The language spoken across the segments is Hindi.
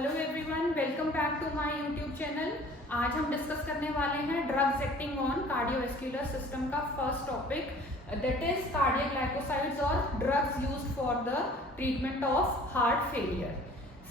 Hello everyone, welcome back to my YouTube channel. आज हम डिस्कस करने वाले हैं drugs acting on cardiovascular system का first topic, that is cardiac glycosides और drugs used for the treatment of heart failure.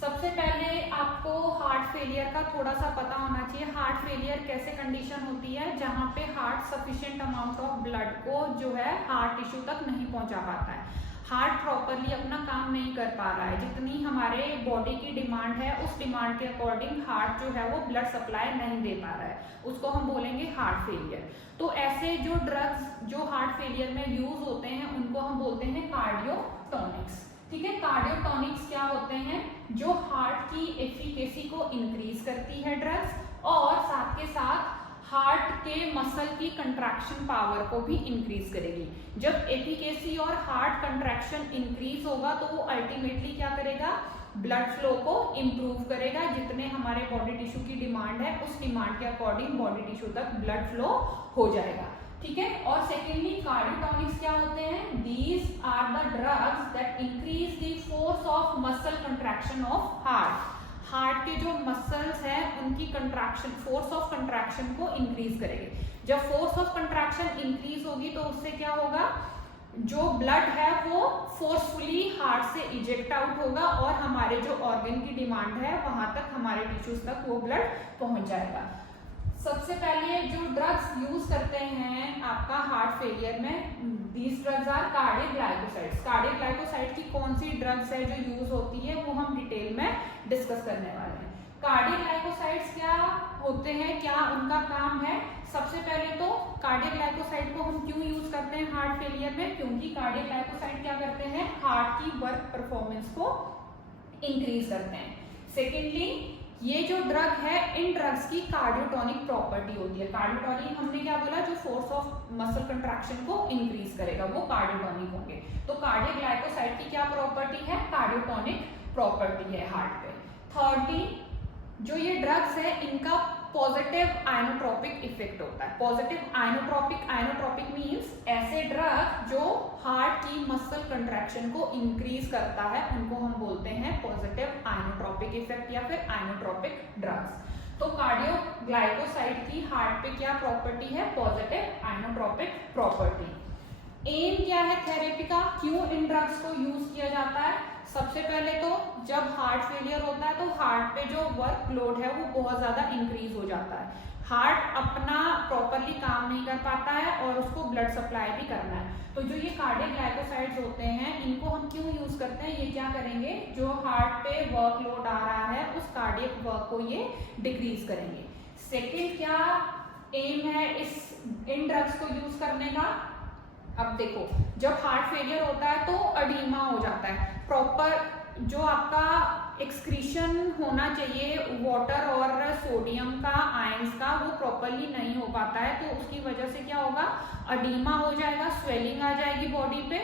सबसे पहले आपको हार्ट फेलियर का थोड़ा सा पता होना चाहिए। हार्ट फेलियर कैसे कंडीशन होती है जहाँ पे heart sufficient amount of blood को जो है हार्ट टिश्यू तक नहीं पहुँचा पाता है। हार्ट प्रॉपरली अपना काम नहीं कर पा रहा है, जितनी हमारे बॉडी की डिमांड है उस डिमांड के अकॉर्डिंग हार्ट जो है वो ब्लड सप्लाई नहीं दे पा रहा है, उसको हम बोलेंगे हार्ट फेलियर। तो ऐसे जो ड्रग्स जो हार्ट फेलियर में यूज होते हैं उनको हम बोलते हैं कार्डियोटॉनिक्स। ठीक है, कार्डियोटॉनिक्स क्या होते हैं? जो हार्ट की एफिकेसी को इंक्रीज करती है ड्रग्स, और साथ के साथ हार्ट के मसल की कंट्रैक्शन पावर को भी इंक्रीज करेगी। जब एफिकेसी और हार्ट कंट्रैक्शन इंक्रीज होगा तो वो अल्टीमेटली क्या करेगा? ब्लड फ्लो को इंप्रूव करेगा। जितने हमारे बॉडी टिश्यू की डिमांड है उस डिमांड के अकॉर्डिंग बॉडी टिश्यू तक ब्लड फ्लो हो जाएगा। ठीक है, और सेकेंडली कार्डियोटॉनिक्स क्या होते हैं? These are the drugs that increase the force of muscle contraction of heart. Heart के जो मसल्स हैं उनकी कंट्रैक्शन, फोर्स ऑफ कंट्रैक्शन को इंक्रीज करेंगे। जब फोर्स ऑफ कंट्रैक्शन इंक्रीज होगी तो उससे क्या होगा? जो ब्लड है वो फोर्सफुली हार्ट से इजेक्ट आउट होगा और हमारे जो ऑर्गन की डिमांड है वहां तक, हमारे टिश्यूज तक वो ब्लड पहुंच जाएगा। सबसे पहले जो ड्रग्स यूज करते हैं आपका हार्ट फेलियर में, these drugs are cardiac glycosides. Cardiac glycoside की कौन सी ड्रग्स है जो यूज होती है वो हम डिटेल में डिस्कस करने वाले हैं। कार्डियक ग्लाइकोसाइड्स क्या होते हैं, क्या उनका काम है? सबसे पहले तो कार्डियक ग्लाइकोसाइड को हम क्यों यूज करते हैं हार्ट फेलियर में? क्योंकि कार्डियक ग्लाइकोसाइड क्या करते हैं? हार्ट की वर्क परफॉर्मेंस को इंक्रीज करते हैं। सेकेंडली, ये जो ड्रग है इन ड्रग्स की कार्डियोटॉनिक प्रॉपर्टी होती है। कार्डियोटॉनिक हमने क्या बोला? जो फोर्स ऑफ मसल कंट्रैक्शन को इंक्रीज करेगा वो कार्डियोटॉनिक होंगे। तो कार्डियक ग्लाइकोसाइड की क्या प्रॉपर्टी है? कार्डियोटॉनिक प्रॉपर्टी है हार्ट पे। थर्डली, जो ये ड्रग्स है इनका पॉजिटिव आइनोट्रोपिक इफेक्ट होता है। पॉजिटिव आइनोट्रोपिक मींस ऐसे ड्रग जो हार्ट की मसल कंट्रैक्शन को इंक्रीज करता है उनको हम बोलते हैं पॉजिटिव आइनोट्रोपिक इफेक्ट या फिर आइनोट्रोपिक ड्रग्स। तो कार्डियोग्लाइकोसाइड की हार्ट पे क्या प्रॉपर्टी है? Positive inotropic property. एम क्या है थेरेपी का? क्यों इन ड्रग्स को यूज किया जाता है? सबसे पहले तो जब हार्ट फेलियर होता है तो हार्ट पे जो वर्कलोड है वो बहुत ज्यादा इंक्रीज हो जाता है। हार्ट अपना प्रॉपरली काम नहीं कर पाता है और उसको ब्लड सप्लाई भी करना है। तो जो ये कार्डियक ग्लाइकोसाइड्स होते हैं इनको हम क्यों यूज करते हैं? ये क्या करेंगे? जो हार्ट पे वर्कलोड आ रहा है उस कार्डियक वर्क को ये डिक्रीज करेंगे। सेकेंड क्या एम है इन ड्रग्स को यूज करने का? अब देखो, जब हार्ट फेलियर होता है तो अडीमा हो जाता है। प्रॉपर जो आपका एक्सक्रीशन होना चाहिए वाटर और सोडियम का, आयंस का, वो प्रॉपरली नहीं हो पाता है तो उसकी वजह से क्या होगा? अडीमा हो जाएगा, स्वेलिंग आ जाएगी बॉडी पे,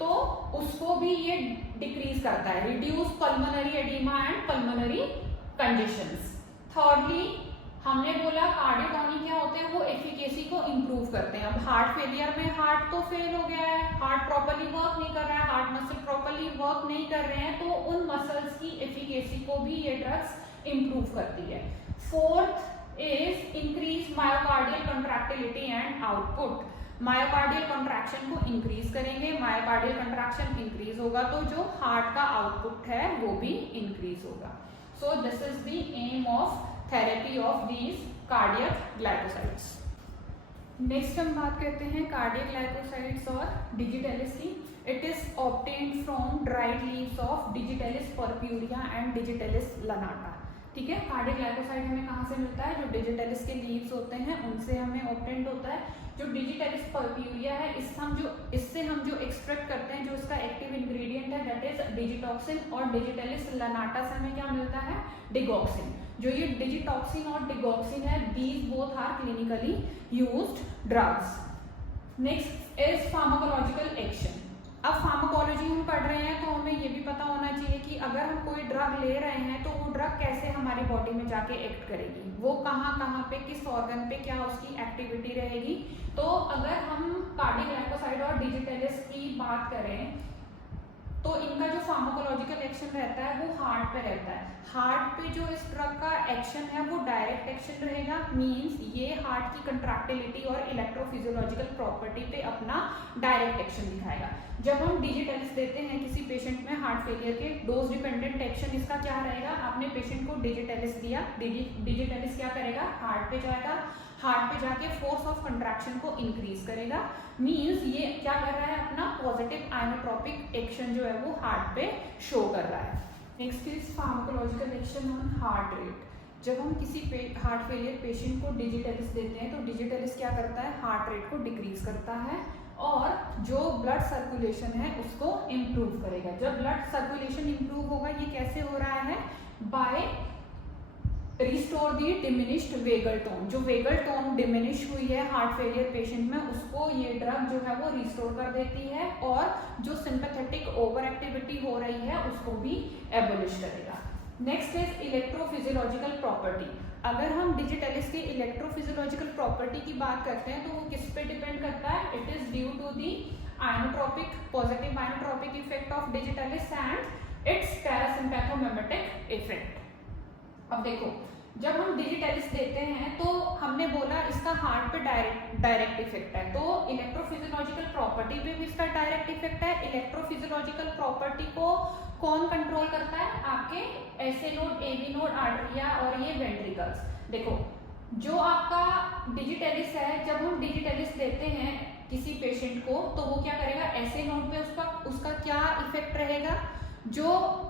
तो उसको भी ये डिक्रीज करता है। Reduce pulmonary oedema and pulmonary congestions. Thirdly, हमने बोला कार्डियोटॉनिक क्या होते हैं? वो एफिकेसी को इंप्रूव करते हैं। अब हार्ट फेलियर में हार्ट तो फेल हो गया है, हार्ट प्रॉपर्ली वर्क नहीं कर रहा है, हार्ट मसल प्रॉपर्ली वर्क नहीं कर रहे हैं, तो उन मसल्स की एफिकेसी को भी ये ड्रग्स इंप्रूव करती है। Fourth is increase myocardial contractility and output. Myocardial contraction को इंक्रीज करेंगे, मायोकार्डियल कंट्रैक्शन इंक्रीज होगा तो जो हार्ट का आउटपुट है वो भी इंक्रीज होगा। So this is the aim of therapy of these cardiac glycosides. Next हम बात करते हैं कार्डियक ग्लाइकोसाइड्स और डिजिटेलिस की। It is obtained from dried leaves of digitalis purpurea and digitalis lanata. ठीक है, कार्डियक ग्लाइकोसाइड हमें कहाँ से मिलता है? जो डिजिटेलिस के लीव्स होते हैं उनसे हमें ऑब्टेन्ड होता है। जो डिजिटेलिस पर्प्यूरिया है इससे हम जो एक्सट्रैक्ट करते हैं, जो इसका एक्टिव इंग्रेडिएंट है दैट इज डिजिटॉक्सिन, और डिजिटेलिस लनाटा से हमें क्या मिलता है? डिगॉक्सिन। जो ये डिजिटॉक्सिन और डिगॉक्सिन है, these both are clinically used drugs. Next is pharmacological action. अब फार्माकोलॉजी हम पढ़ रहे हैं तो हमें ये भी पता होना चाहिए कि अगर हम कोई ड्रग ले रहे हैं तो वो ड्रग कैसे हमारी बॉडी में जाके एक्ट करेगी, वो कहाँ पे, किस ऑर्गन पे क्या उसकी एक्टिविटी रहेगी। तो अगर हम कार्डियक ग्लाइकोसाइड और डिजिटेलिस की बात करें तो इनका जो फार्माकोलॉजिकल एक्शन रहता है वो हार्ट पे रहता है। हार्ट पे जो इस ड्रग का एक्शन है वो डायरेक्ट एक्शन रहेगा, मींस ये हार्ट की कंट्रैक्टिलिटी और इलेक्ट्रोफिजियोलॉजिकल प्रॉपर्टी पे अपना डायरेक्ट एक्शन दिखाएगा। जब हम डिजिटेलिस देते हैं किसी पेशेंट में हार्ट फेलियर के, डोज डिपेंडेंट एक्शन इसका क्या रहेगा, आपने पेशेंट को डिजिटेलिस दिया, डिजिटेलिस क्या करेगा, हार्ट पे जाएगा, हार्ट पे जाके फोर्स ऑफ कंट्रैक्शन को इंक्रीज करेगा, मींस ये क्या कर रहा है, अपना पॉजिटिव आइनोट्रोपिक एक्शन जो है वो हार्ट पे शो कर रहा है। Next is pharmacological action on heart rate. जब हम किसी हार्ट फेलियर पेशेंट को डिजिटेलिस देते हैं तो डिजिटेलिस क्या करता है, हार्ट रेट को डिक्रीज करता है और जो ब्लड सर्कुलेशन है उसको इम्प्रूव करेगा। जब ब्लड सर्कुलेशन इम्प्रूव होगा, ये कैसे हो रहा है, बाय रिस्टोर दी डिमिनिश्ड वेगल टोन। जो वेगल टोन डिमिनिश हुई है हार्ट फेलियर पेशेंट में, उसको ये ड्रग जो है वो रिस्टोर कर देती है और जो सिंपैथेटिक ओवर एक्टिविटी हो रही है उसको भी एबोलिश करेगा। Next is electrophysiological property. अगर हम डिजिटेलिस की इलेक्ट्रोफिजियोलॉजिकल प्रॉपर्टी की बात करते हैं तो वो किस पे डिपेंड करता है, it is due to the inotropic positive inotropic effect of digitalis and its parasympathomimetic effect. अब देखो, जब हम डिजिटेलिस देते हैं तो हमने बोला इसका हार्ट पे डायरेक्ट इफेक्ट है, तो इलेक्ट्रोफिजियोलॉजिकल प्रॉपर्टी पे भी इसका डायरेक्ट इफेक्ट है। इलेक्ट्रोफिजियोलॉजिकल प्रॉपर्टी को कौन कंट्रोल करता है, आपके एसए नोड, एवी नोड, आर्टरिया और ये वेंट्रिकल्स। देखो, जो आपका डिजिटेलिस है, जब हम डिजिटेलिस देते हैं किसी पेशेंट को तो वो क्या करेगा, एसए नोड पे उसका क्या इफेक्ट रहेगा, जो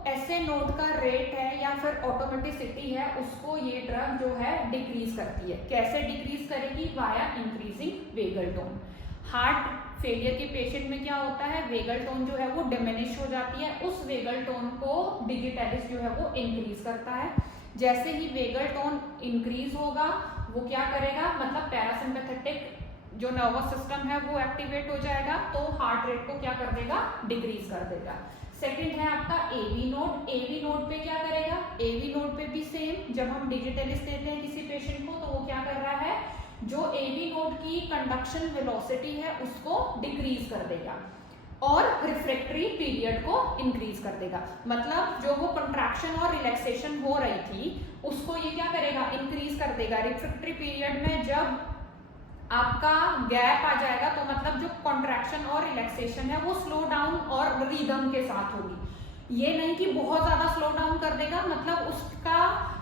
एसए नोड का रेट है या फिर ऑटोमेटिसिटी है उसको ये ड्रग जो है डिक्रीज करती है। कैसे डिक्रीज करेगी, via increasing vagal tone. Heart failure के पेशेंट में क्या होता है, वेगल टोन जो है वो डिमिनिश हो जाती है, उस वेगल टोन को डिजिटेलिस जो है वो इंक्रीज करता है। जैसे ही वेगल टोन इंक्रीज होगा वो क्या करेगा, मतलब पैरासिम्पैथेटिक जो नर्वस सिस्टम है वो एक्टिवेट हो जाएगा, तो हार्ट रेट को क्या कर देगा, डिक्रीज कर देगा। सेकंड है आपका एवी नोड। एवी नोड पे क्या करेगा, एवी नोड पे भी सेम, जब हम डिजिटेलिस देते हैं किसी पेशेंट को तो वो क्या कर रहा है, जो एवी नोड की कंडक्शन वेलोसिटी है उसको डिक्रीज कर देगा और रिफ्रैक्टरी पीरियड को इंक्रीज कर देगा। मतलब जो वो कंट्रैक्शन और रिलैक्सेशन हो रही थी उसको ये क्या करेगा, इंक्रीज कर देगा। रिफ्रैक्टरी पीरियड में जब आपका गैप आ जाएगा तो मतलब जो कॉन्ट्रैक्शन और रिलैक्सेशन है वो स्लो डाउन और रिदम के साथ होगी। ये नहीं कि बहुत ज्यादा स्लो डाउन कर देगा, मतलब उसका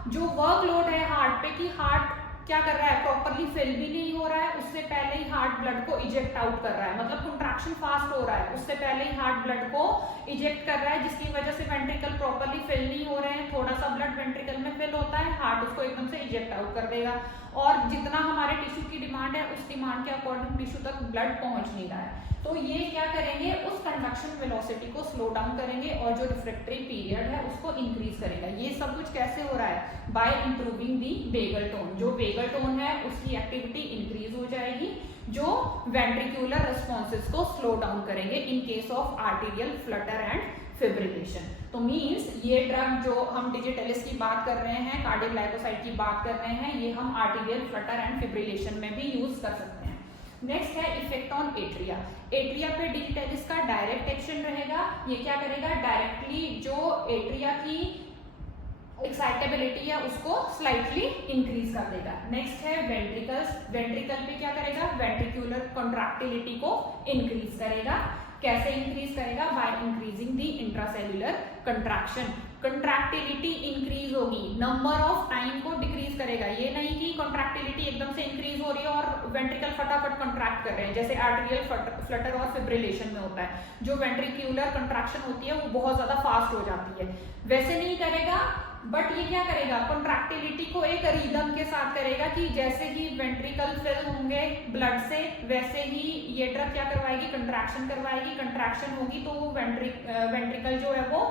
जो वर्कलोड है हार्ट पे, कि हार्ट क्या कर रहा है, प्रॉपरली फिल भी नहीं हो रहा है, उससे पहले ही हार्ट ब्लड को इजेक्ट आउट कर रहा है, मतलब कंट्रैक्शन फास्ट हो रहा है, उससे पहले ही हार्ट ब्लड को इजेक्ट कर रहा है, जिसकी वजह से वेंट्रिकल प्रॉपरली फिल नहीं हो रहे हैं। थोड़ा सा ब्लड वेंट्रिकल में फिल होता है, हार्ट उसको एकदम से इजेक्ट आउट कर देगा और जितना हमारे टिश्यू की डिमांड है उस डिमांड के अकॉर्डिंग टिश्यू तक ब्लड पहुंच नहीं रहा है। तो ये क्या करेंगे, उस कंडक्शन वेलोसिटी को स्लो डाउन करेंगे और जो रिफ्रैक्टरी पीरियड है उसको इंक्रीज करेगा। ये सब कुछ कैसे हो रहा है, बाय इंप्रूविंग दी वेगल टोन। जो वेगल टोन है उसकी एक्टिविटी इंक्रीज हो जाएगी, जो वेंट्रिकुलर रिस्पॉन्सेस को स्लो डाउन करेंगे in case of arterial Flutter and fibrillation. तो मींस ये ड्रग जो हम डिजिटेलिस की बात कर रहे हैं, कार्डियोग्लाइकोसाइड की बात कर रहे हैं, ये हम आर्टेरियल फ्लटर एंड फिब्रिलेशन में भी यूज कर सकते हैं। नेक्स्ट है इफेक्ट ऑन एट्रिया। एट्रिया पे डिजिटेलिस का डायरेक्ट एक्शन रहेगा। ये क्या करेगा, डायरेक्टली जो एट्रिया की एक्साइटेबिलिटी है उसको स्लाइटली इंक्रीज कर देगा। नेक्स्ट है वेंट्रिकल्स। वेंट्रिकल पे क्या करेगा, वेंट्रिकुलर कॉन्ट्रैक्टिलिटी को इंक्रीज करेगा। कैसे इंक्रीज करेगा, by increasing the intracellular contraction. Contractility increase होगी, नंबर ऑफ टाइम को डिक्रीज करेगा। ये नहीं कि कंट्रैक्टिलिटी एकदम से इंक्रीज हो रही है और वेंट्रिकल फटाफट कंट्रैक्ट कर रहे हैं, जैसे आर्टेरियल फ्लटर और फिब्रिलेशन में होता है, जो वेंट्रिकुलर कंट्रैक्शन होती है वो बहुत ज्यादा फास्ट हो जाती है, वैसे नहीं करेगा। बट ये क्या करेगा, कंट्रैक्टिलिटी को एक रिदम के साथ करेगा कि जैसे ही वेंट्रिकल फिल होंगे ब्लड से वैसे ही ये ड्रग क्या करवाएगी, कंट्रैक्शन करवाएगी। कंट्रैक्शन होगी तो वो वेंट्रिकल जो है वो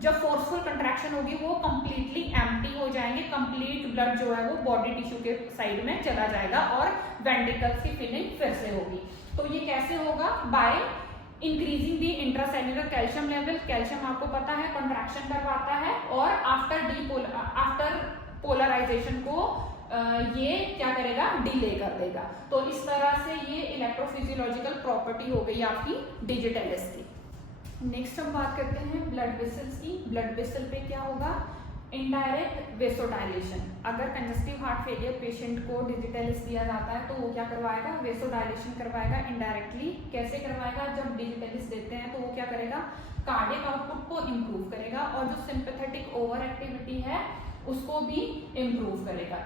जब फोर्सफुल कंट्रैक्शन होगी वो कंप्लीटली एम्प्टी हो जाएंगे, कंप्लीट ब्लड जो है वो बॉडी टिश्यू के साइड में चला जाएगा और वेंट्रिकल्स की फिलिंग फिर से होगी। तो ये कैसे होगा, bye increasing the intracellular calcium level. Calcium आपको पता है कंट्रैक्शन करवाता है और आफ्टर पोलराइजेशन को ये क्या करेगा, डिले कर देगा। तो इस तरह से ये इलेक्ट्रोफिजियोलॉजिकल प्रॉपर्टी हो गई आपकी डिजिटेलिस की। नेक्स्ट हम बात करते हैं ब्लड वेसल्स की। ब्लड वेसल पे क्या होगा, इनडायरेक्ट वेसोडाइलेशन। अगर कंजस्टिव हार्ट फेलियर पेशेंट को डिजिटलिस दिया जाता है तो वो क्या करवाएगा, वेसोडाइलेशन करवाएगा इनडायरेक्टली। कैसे करवाएगा, जब डिजिटलिस देते हैं तो वो क्या करेगा, कार्डियक आउटपुट को इम्प्रूव करेगा और जो सिंपैथेटिक ओवर एक्टिविटी है उसको भी इम्प्रूव करेगा।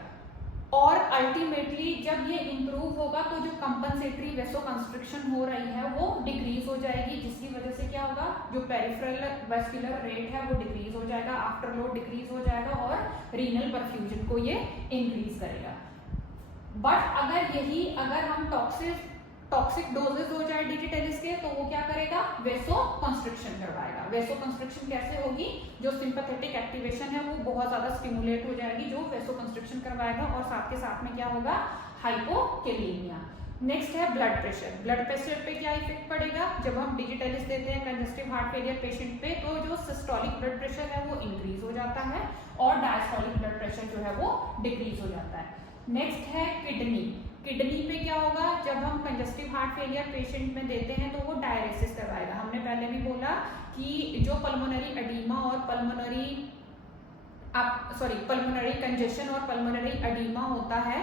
और अल्टीमेटली जब ये इम्प्रूव होगा तो जो कंपनसेटरी वेसो कंस्ट्रिक्शन हो रही है वो डिक्रीज हो जाएगी, जिसकी वजह से क्या होगा, जो पेरिफेरल वेस्कुलर रेट है वो डिक्रीज हो जाएगा, आफ्टर लोड डिक्रीज हो जाएगा और रीनल परफ्यूजन को ये इंक्रीज करेगा। बट अगर हम टॉक्सिक डोजेस हो जाए डिजिटलिस के तो वो क्या करेगा, वेसो कंस्ट्रिक्शन करवाएगा। वेसो कंस्ट्रिक्शन कैसे होगी, जो सिंपैथेटिक एक्टिवेशन है वो बहुत ज्यादा स्टिमुलेट हो जाएगी, जो वेसो कंस्ट्रिक्शन करवाएगा, और साथ के साथ में क्या होगा, हाइपोकैलेमिया। नेक्स्ट है ब्लड प्रेशर। ब्लड प्रेशर पे क्या इफेक्ट पड़ेगा, जब हम डिजिटलिस देते हैं कंजस्टिव हार्ट फेलियर पेशेंट पे तो जो सिस्टोलिक ब्लड प्रेशर है वो इंक्रीज हो जाता है और डायस्टोलिक ब्लड प्रेशर जो है वो डिक्रीज हो जाता है। नेक्स्ट है किडनी। किडनी पे क्या होगा, जब हम कंजस्टिव हार्ट फेलियर पेशेंट में देते हैं तो वो डायलिसिस करवाएगा। हमने पहले भी बोला कि जो पल्मोनरी एडीमा और पल्मोनरी कंजेशन और पल्मोनरी एडीमा होता है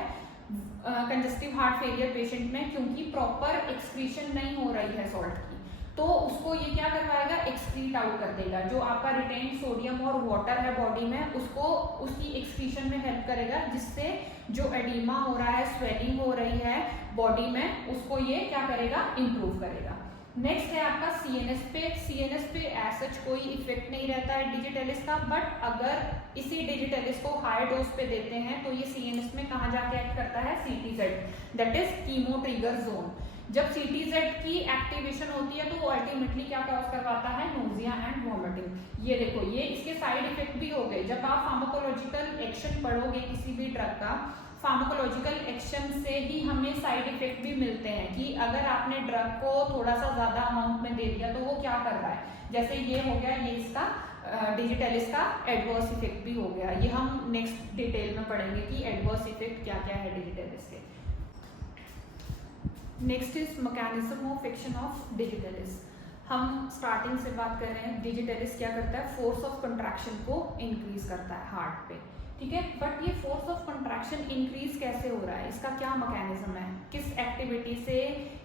कंजस्टिव हार्ट फेलियर पेशेंट में, क्योंकि प्रॉपर एक्सक्रीशन नहीं हो रही है सॉल्ट की, तो उसको ये क्या करवाएगा, एक्सक्रीट आउट कर देगा। जो आपका रिटेन सोडियम और वाटर है बॉडी में उसको उसकी एक्सक्रीशन में हेल्प करेगा, जिससे जो एडीमा हो रहा है, स्वेलिंग हो रही है बॉडी में, उसको ये क्या करेगा, इंप्रूव करेगा। नेक्स्ट है आपका सीएनएस पे। सीएनएस पे एज कोई इफेक्ट नहीं रहता है डिजिटलिस का, बट अगर इसी डिजिटलिस को हाई डोज पे देते हैं तो ये सीएनएस में कहाँ जाके एक्ट करता है, CTZ, that is chemo trigger zone. जब सीटीजेड की एक्टिवेशन होती है तो वो अल्टीमेटली क्या कॉज करवाता है, नोजिया एंड वॉमिटिंग। ये देखो, ये इसके साइड इफेक्ट भी हो गए। जब आप फार्माकोलॉजिकल एक्शन पढ़ोगे किसी भी ड्रग का, फार्माकोलॉजिकल एक्शन से ही हमें साइड इफेक्ट भी मिलते हैं कि अगर आपने ड्रग को थोड़ा सा ज्यादा अमाउंट में दे दिया तो वो क्या कर रहा है, जैसे ये हो गया, ये इसका डिजिटलिस का एडवर्स इफेक्ट भी हो गया। ये हम नेक्स्ट डिटेल में पढ़ेंगे कि एडवर्स इफेक्ट क्या क्या है डिजिटलिस के। Next is mechanism of action of digitalis. हम स्टार्टिंग से बात कर रहे हैं, डिजिटलिस क्या करता है, फोर्स ऑफ कंट्रैक्शन को इंक्रीज करता है हार्ट पे, ठीक है। बट ये फोर्स ऑफ कंट्रैक्शन इंक्रीज कैसे हो रहा है, इसका क्या मैकेनिज्म है, किस एक्टिविटी से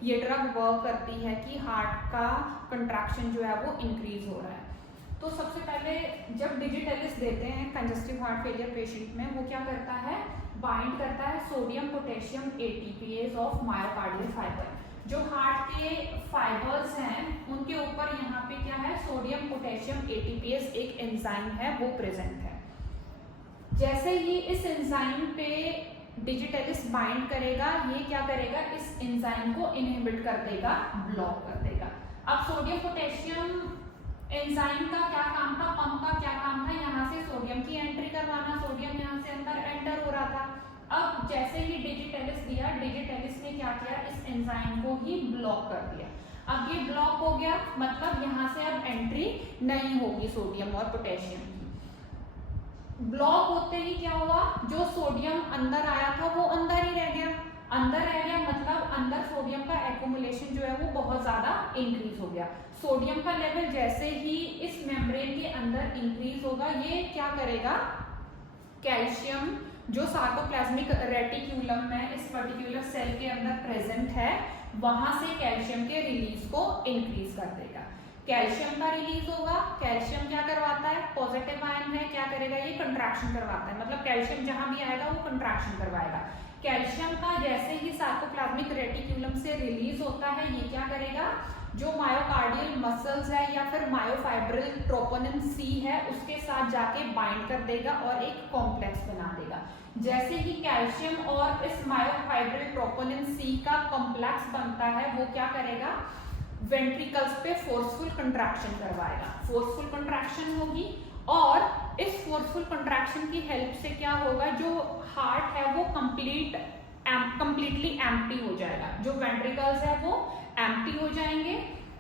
ये ड्रग वर्क करती है कि हार्ट का कंट्रैक्शन जो है वो इंक्रीज हो रहा है। तो सबसे पहले जब डिजिटलिस देते हैं कंजस्टिव हार्ट फेलियर पेशेंट में, वो क्या करता है, बाइंड करता है sodium potassium ATPase of myocardial fibre. जो हार्ट के फाइबर्स हैं उनके ऊपर यहाँ पे क्या है, सोडियम पोटेशियम एटीपीएज एक एंजाइम है वो प्रेजेंट है। जैसे ही इस एंजाइम पे डिजिटलिस बाइंड करेगा, ये क्या करेगा, इस एंजाइम को इनहिबिट कर देगा, ब्लॉक कर देगा। अब सोडियम पोटेशियम एंजाइम का क्या काम था, पंप का क्या काम था, यहाँ से सोडियम की एंट्री करवाना, सोडियम यहाँ से अंदर एंटर हो रहा था। अब जैसे ही डिजिटलिस दिया, डिजिटलिस ने क्या किया, इस एंजाइम को ही ब्लॉक कर दिया। अब ये ब्लॉक हो गया, मतलब यहाँ से अब एंट्री नहीं होगी सोडियम और पोटेशियम की। ब्लॉक होते ही क्या हुआ, जो सोडियम अंदर आया था वो अंदर ही रह गया। अंदर रह गया मतलब अंदर सोडियम का एक्यूमुलेशन जो है वो बहुत ज्यादा इंक्रीज हो गया। सोडियम का लेवल जैसे ही इस मेम्ब्रेन के अंदर इंक्रीज होगा, ये क्या करेगा, कैल्शियम जो सार्कोप्लाज्मिक रेटिक्यूलम में इस पर्टिकुलर सेल के अंदर प्रेजेंट है, वहां से कैल्शियम के रिलीज को इंक्रीज कर देगा। कैल्शियम का रिलीज होगा, कैल्शियम क्या करवाता है, पॉजिटिव आयन है, क्या करेगा, ये कंट्रैक्शन करवाता है, मतलब कैल्शियम जहां भी आएगा वो कंट्रैक्शन करवाएगा। कैल्शियम का जैसे ही सार्कोप्लाज्मिक रेटिक्यूलम से रिलीज होता है, ये क्या करेगा, जो मायोकार्डियल मसल्स है या फिर मायोफाइब्रिल ट्रोपोनिन सी है उसके साथ जाके बाइंड कर देगा और एक कॉम्प्लेक्स बना देगा। जैसे ही कैल्शियम और इस मायोफाइब्रिल ट्रोपोनिन सी का कॉम्प्लेक्स बनता है, वो क्या करेगा, वेंट्रिकल्स पे फोर्सफुल कंट्रैक्शन करवाएगा। फोर्सफुल कंट्रैक्शन होगी और इस फोर्सफुल कंट्रैक्शन की हेल्प से क्या होगा, जो हार्ट है वो कंप्लीटली एम्प्टी हो जाएगा। जो वेंट्रिकल्स है वो एम्प्टी हो जाएंगे।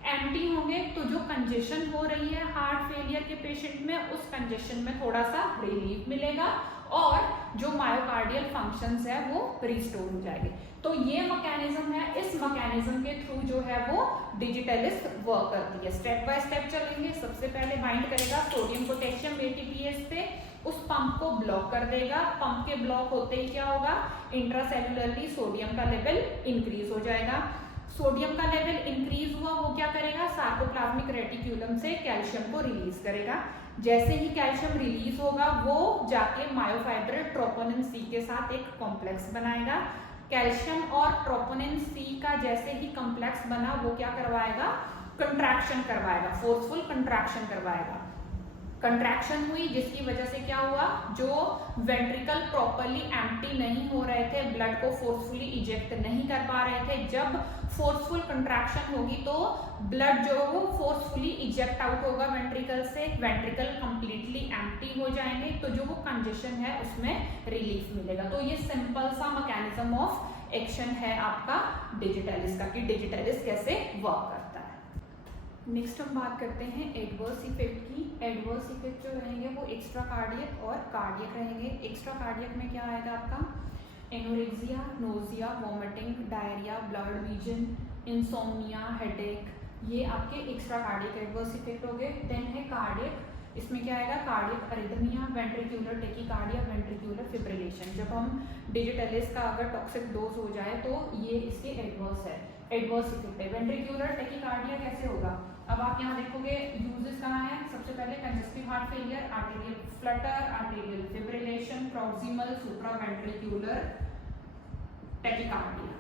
एम्प्टी होंगे तो जो कंजेशन हो रही है हार्ट फेलियर के पेशेंट में, उस कंजेशन में थोड़ा सा रिलीफ मिलेगा और जो मायोकार्डियल फंक्शंस है वो रिस्टोर हो जाएंगे। तो ये मैकेनिज्म है, इस मैकेनिज्म के थ्रू जो है वो डिजिटलिस वर्क करती है। स्टेप बाय स्टेप चलेंगे। सबसे पहले बाइंड करेगा सोडियम पोटेशियम ATPase पे, उस पंप को ब्लॉक कर देगा। पंप के ब्लॉक होते ही क्या होगा, इंट्रासेलुलरली सोडियम का लेवल इंक्रीज हो जाएगा। सोडियम का लेवल इंक्रीज हुआ, वो क्या करेगा, सार्कोप्लाज्मिक रेटिक्यूलम से कैल्शियम को रिलीज करेगा। जैसे ही कैल्शियम रिलीज होगा वो जाके मायोफाइब्रिल ट्रोपोनिन C के साथ एक कॉम्प्लेक्स बनाएगा। कैल्शियम और ट्रोपोनिन C का जैसे ही कॉम्प्लेक्स बना वो क्या करवाएगा, कंट्रैक्शन करवाएगा, फोर्सफुल कंट्रैक्शन करवाएगा। कंट्रैक्शन हुई जिसकी वजह से क्या हुआ, जो वेंट्रिकल प्रॉपरली एम्प्टी नहीं हो रहे थे, ब्लड को फोर्सफुली इजेक्ट नहीं कर पा रहे थे, जब फोर्सफुल कंट्रैक्शन होगी तो ब्लड जो वो फोर्सफुली इजेक्ट आउट होगा वेंट्रिकल से, वेंट्रिकल कंप्लीटली एम्प्टी हो जाएंगे, तो जो वो कंजेशन है उसमें रिलीफ मिलेगा। तो ये सिंपल सा मैकेनिज्म ऑफ एक्शन है आपका डिजिटलिस का, कि डिजिटलिस कैसे वर्क करता है। नेक्स्ट हम बात करते हैं एडवर्स इफेक्ट की। एडवर्स इफेक्ट जो रहेंगे वो एक्स्ट्रा कार्डियक और कार्डियक रहेंगे। एक्स्ट्रा कार्डियक में क्या आएगा आपका, anorexia, nausea, vomiting, diarrhoea, blood vision, insomnia, headache, ये आपके एक्स्ट्रा कार्डियक एडवर्स इफेक्ट हो गए। देन है कार्डियक, इसमें क्या आएगा, cardiac arrhythmia, ventricular tachycardia, ventricular fibrillation. जब हम डिजिटलिस का अगर टॉक्सिक डोज हो जाए तो ये इसके एडवर्स है, एडवर्स इफेक्ट है। वेंट्रिक्यूलर टेकीकार्डिया कैसे होगा, अब आप यहाँ देखोगे यूजेस कहाँ है, सबसे पहले congestive heart failure, arterial flutter, arterial fibrillation, proximal supraventricular tachycardia,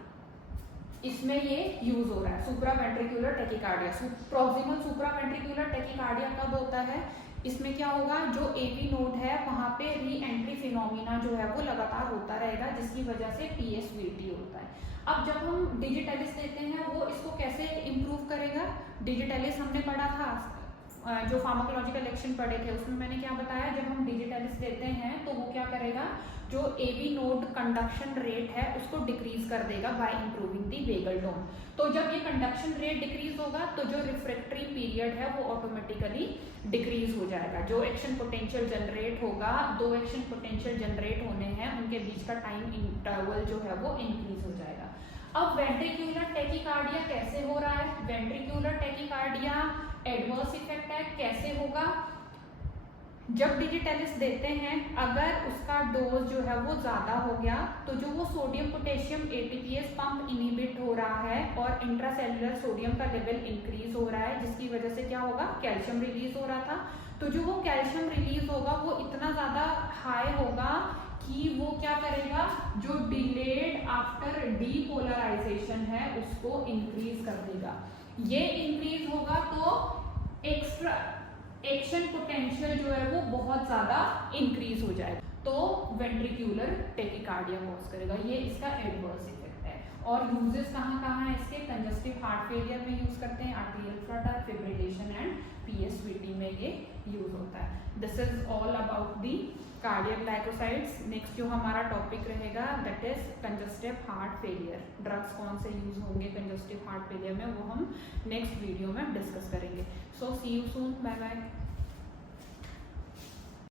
इसमें ये यूज हो रहा है। Supraventricular tachycardia, proximal supraventricular tachycardia कब होता है, इसमें क्या होगा, जो एपी नोड है वहां पे री एंट्री फिनोमिना जो है वो लगातार होता रहेगा, जिसकी वजह से PSVT होता है। अब जब हम डिजिटलिस देते हैं वो इसको कैसे इम्प्रूव करेगा, डिजिटलिस हमने पढ़ा था, जो फार्माकोलॉजिकल एक्शन पढ़े थे उसमें मैंने क्या बताया, जब हम डिजिटलिस देते हैं तो वो क्या करेगा, जो एवी नोड कंडक्शन रेट है उसको डिक्रीज कर देगा बाय इंप्रूविंग दी वेगल टोन। तो जब ये कंडक्शन रेट डिक्रीज होगा तो जो रिफ्रैक्टरी पीरियड है वो ऑटोमेटिकली डिक्रीज हो जाएगा। जो एक्शन पोटेंशियल जनरेट होगा, दो एक्शन पोटेंशियल जनरेट होने हैं, उनके बीच का टाइम इंटरवल जो है वो इंक्रीज हो जाएगा। अब वेंट्रिक्यूलर टेकीकार्डिया कैसे हो रहा है, वेंट्रिक्यूलर टेकीकार्डिया एडवर्स इफेक्ट है, कैसे होगा, जब डिजिटलिस देते हैं अगर उसका डोज जो है वो ज्यादा हो गया तो जो वो sodium potassium ATPase pump inhibit हो रहा है और इंट्रासेलुलर सोडियम का लेवल इंक्रीज हो रहा है, जिसकी वजह से क्या होगा, कैल्शियम रिलीज हो रहा था, तो जो वो कैल्शियम रिलीज होगा वो इतना ज्यादा हाई होगा कि वो क्या करेगा, जो डिलेड आफ्टर डीपोलराइजेशन है उसको इंक्रीज कर देगा। ये इंक्रीज होगा तो एक्स्ट्रा एक्शन पोटेंशियल जो है वो बहुत ज्यादा इंक्रीज हो जाएगा, तो वेंट्रिक्यूलर टेकीकार्डिया कॉज करेगा। ये इसका एडवर्स इफेक्ट है। और यूजेस कहाँ कहाँ है इसके, कंजेस्टिव हार्ट फेलियर में यूज करते हैं, arterial Flutter, fibrillation and PSVT में ये यूज होता है। This is all about the cardiac glycosides. Next जो हमारा टॉपिक रहेगा that is congestive heart failure. Drugs कौन से यूज होंगे कंजेस्टिव हार्ट फेलियर में वो हम नेक्स्ट वीडियो में डिस्कस करेंगे। सो सी यू सून, बाय बाय।